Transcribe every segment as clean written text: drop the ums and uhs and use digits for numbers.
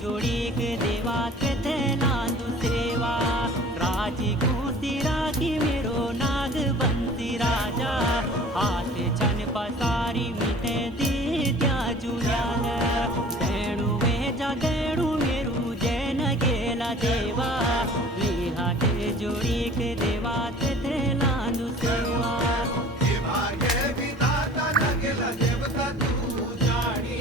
जोड़ी के देवा के थे नांदु सेवा राजी खुशी राखी मेरो नाग बंसी राजा हाथ छन पसारी मिटे दी त्या जुल्यान तेणु वे जगेणु मेरू जैन गेला देवा हाथे जोड़ी के देवा के थे नांदु सेवा देवता तू जानी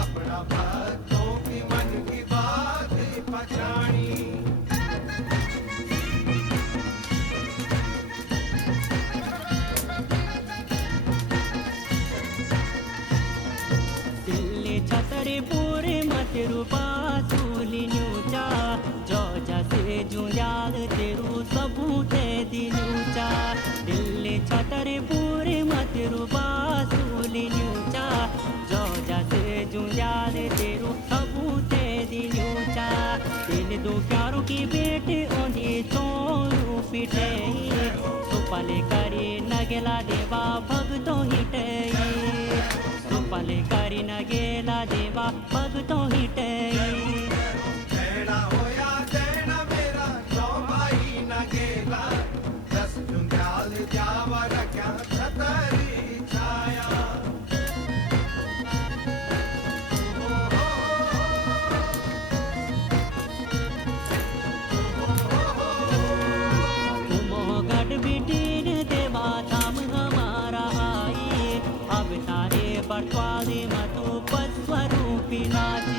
अपना भक्तों की मन की बात पहचानी दिल्ली छतरे पूरे मत रूपा सूली न्यूचा जो जैसे जुंजाल तेरू सबूते दिलूचा दिल्ली छतरे पूरे मत रूपा सूली न्यूचा जो जैसे जुंजाल तेरू सबूते दिलूचा दिल दो प्यारों की बेटे ओंधी चोरू पिटे सुपले करी नगेला देवा भगतों हिटे सुपले करी नगेला देवा भगतों हिटे जैना होया जैना मेरा जो भाई न गेला दस जुंगाल जावा रख्या छतरी छाया मोगट बिटिन देवा धाम हमारा आई अब तारे बटवाले मतु पस्वरूपी नाची